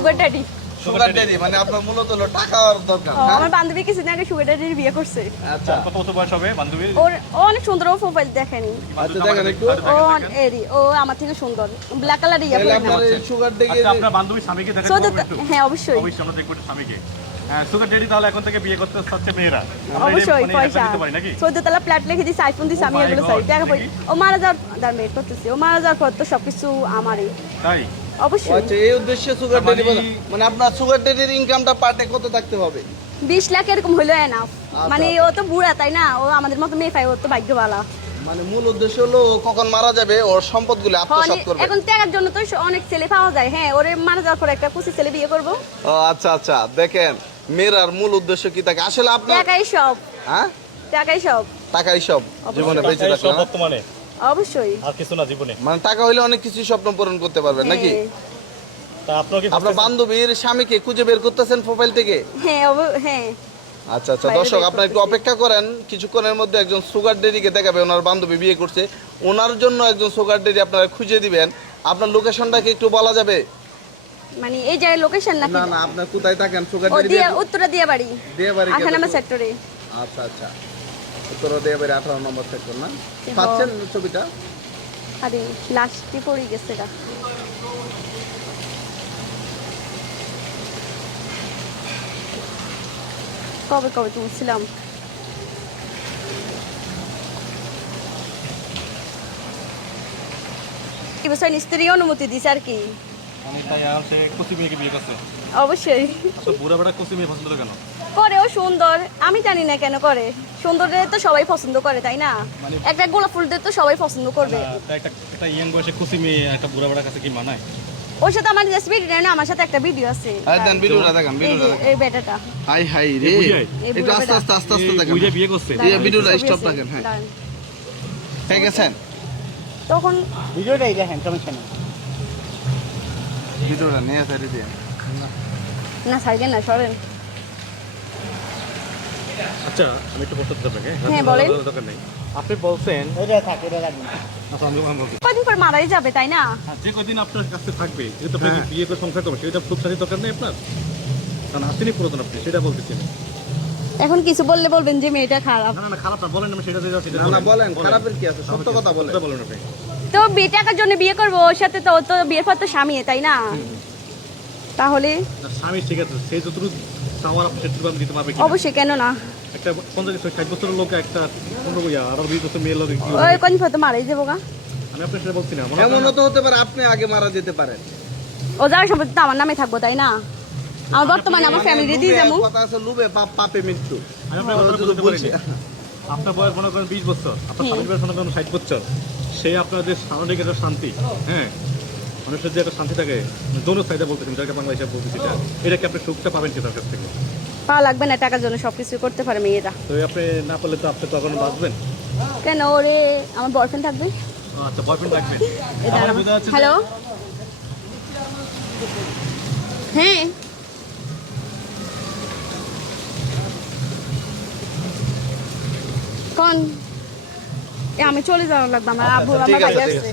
Sugar daddy. Sugar daddy মানে আপনার মূলত হলো টাকার দরকার। আমার বান্ধবী কিছুদিন আগে সুগার ড্যাডির বিয়ে করছে। আচ্ছা কত বছর বয়স হবে বান্ধবীর? ও অনেক সুন্দর, ও প্রোফাইল দেখেনি। আচ্ছা দেখেন একটু। ও আমার থেকে সুন্দর, ব্ল্যাক কালার ইয়া তাহলে পরে না। আপনার এই সুগার ড্যাডি আচ্ছা আপনার বান্ধবীর স্বামীকে দেখাতে So পারবেন একটু? হ্যাঁ অবশ্যই অবশ্যই আমরা দেখবো একটু স্বামীকে। হ্যাঁ সুগার ড্যাডি তাহলে এখন থেকে বিয়ে করতে চাচ্ছে মেয়েরা। অবশ্যই মানে পয়সা দিতে পারি নাকি? 14 তলা ফ্ল্যাট লিখে দিছি, আইফোন দিছি, আমি Oh my এগুলো God, চাই টাকা নাকি? ও মারা যাওয়ার দাম মেট করতেছি, ও মারা যাওয়ার পর তো সবকিছু আমারই। তাই অবশ্যই আচ্ছা এই উদ্দেশ্যে সুগার ড্যাডি মানে আপনার সুগার ড্যাডির ইনকামটা পার্টে কত থাকতে হবে? 20 লাখ এরকম হইলো এনাফ। মানে ও তো বুড়া তাই না, ও আমাদের মতো মেয়ে পায়, ও তো ভাগ্যবালা। মানে মূল উদ্দেশ্য হলো ও কখন মারা যাবে ওর সম্পদগুলো আত্মসাৎ করবে। এখন টাকার জন্য তো অনেক ছেলে পাওয়া যায়। হ্যাঁ ওরে মারা যাওয়ার পর একটা কুচি ছেলে বিয়ে করবো। ও আচ্ছা আচ্ছা দেখেন মেয়েরার মূল উদ্দেশ্য কি থাকে আসলে আপনার? টাকাই সব, হ্যাঁ টাকাই সব। টাকাই সব জীবনে বেঁচে টাকাই থাকবে সব না? বর্তমানে অবশ্যই আর কিছু না জীবনে। মানে টাকা হইলে অনেক কিছু স্বপ্ন পূরণ করতে পারবেন নাকি? হ্যাঁ। তা আপনার কি আপনার বান্ধবীর স্বামীকে খুঁজে বের করতেছেন প্রোফাইল থেকে? হ্যাঁ হ্যাঁ আচ্ছা আচ্ছা বাইরে দর্শক বের আপনারা একটু করতেছি। অপেক্ষা করেন, কিছুক্ষণের মধ্যে একজন সুগার ড্যাডিকে দেখাবে, ওনার বান্ধবী বিয়ে করছে, ওনার জন্য একজন সুগার ড্যাডি আপনারা খুঁজে দিবেন। আপনার লোকেশনটা কি একটু বলা যাবে? মানে এই জায়গায় লোকেশন নাকি? না না আপনার কোথায় থাকেন সুগার ও ড্যাডি? দিয়ে উত্তরা দিয়ে বাড়ি, দিয়ে বাড়ি 18 নম্বর সেক্টরে। আচ্ছা আচ্ছা উত্তর দিয়ে বাড়ি 18 নম্বর সেক্টর না? পাচ্ছেন ছবিটা? আরে লাস্টে পড়ে গেছে এটা। কবে কবে তুলছিলাম? এবছর স্ত্রী অনুমতি দিছে আর কি। মানে তাই আর সে কুচি মেয়েকে বিয়ে করছে। অবশ্যই আচ্ছা বুড়া বেটা কুচি মেয়ে পছন্দ করে কেন? করে, ও সুন্দর, আমি জানি না কেন করে। সুন্দরের তো সবাই পছন্দ করে তাই না? একটা গোলাপ ফুলদের তো সবাই পছন্দ করবে। তা একটা ইয়াং বয়সে কুচি মেয়ে একটা বুড়া বেটার কাছে কি মানায়? ওর সাথে আমার জাস্ট ভিডিও না, আমার সাথে একটা ভিডিও আছে। আরে দেন ভিডিওটা দেখেন, এই ভিডিওটা যে, দেখেন। এই বেটাটা হাই হাই রে বুঝাই? একটু আস্তে আস্তে আস্তে আস্তে দেখেন। বুঝে বিয়ে করছে। এই ভিডিওটা ছবি স্টপ আছে, রাখেন। হ্যাঁ দাঁড়ান। ঠিক আছে তখন ভিডিওটাই দেখেন সমস্যা নেই। ভিডিওটা নিয়ে আসে দিয়ে। না ছাড়বেন না, সরেন। আচ্ছা আমি একটু প্রশ্ন করতে আপনাকে। হ্যাঁ, বলেন। দরকার নেই। আপনি বলছেন এটা থাক, এটা রাখবেন। আচ্ছা আমি বলছি কদিন পর মারাই যাবে তাই না? যে কদিন আপনার কাছে থাকবে যেহেতু আপনি বিয়ে করে সংসার করবেন সেটা খুব সাথে দরকার নেই আপনার, কারণ আসেনি পুরাতন আপনি সেটা বলতেছেন। এখন কিছু বললে বলবেন যে মেয়েটা খারাপ। না না খারাপ না বলেন, আমি সেটা সেটা না না বলেন খারাপের কি আছে, সত্য কথা বলেন। বলেন আপনি। তো বিয়ে টাকার জন্য বিয়ে করবো, ওর সাথে তো ও তো বিয়ের পর তো স্বামী তাই না? তাহলে না, স্বামী ঠিক আছে সেই যতটুকু চাওয়ার আপনি সেটুকু আমি দিতে পারবে কি? অবশ্যই, কেন না? একটা 50-60 বছরের লোক একটা 15-20 বছর মেয়ের লোক কি হবে? ওই কদিন পর তো মারাই যাবো গা। আমি আপনার সেটা বলছি না মনে এমনও তো হতে পারে আপনি আগে মারা যেতে পারেন। ও যাওয়ার সম্পত্তি তো আমার নামে থাকবো তাই না? আমার বর্তমানে আমার ফ্যামিলি দিয়ে যাবো। কথা আছে লুবে পাপে মৃত্যু। আমি আপনার কথা বলতে পারিনি। আপনার বয়স মনে করেন 20 বছর, আপনার স্বামীর বয়স মনে করেন 60 বছর, সে আপনাদের সামাজিক একটা শান্তি, হ্যাঁ মানুষের যে একটা শান্তি থাকে, যৌন চাহিদা বলতেছেন যাকে বাংলা হিসাবে বলতেছি, এটা কি আপনি সুখটা পাবেন কি তার কাছ থেকে? পাওয়া লাগবে না, টাকার জন্য সবকিছু করতে পারে মেয়েরা। তো আপনি না পারলে তো আপনি তখন বাঁচবেন। কেন ওরে আমার বয়ফ্রেন্ড থাকবে? আচ্ছা বয়ফ্রেন্ড রাখবেন। এই দাঁড়াও। আমার বোঝা যাচ্ছে যে- হ্যালো, হ্যাঁ কোন? আমি চলে যাওয়া লাগবে, আমার আব্বু আচ্ছা, আমার ঠিক আছে, বাইরে ঠিক আসছে। আছে।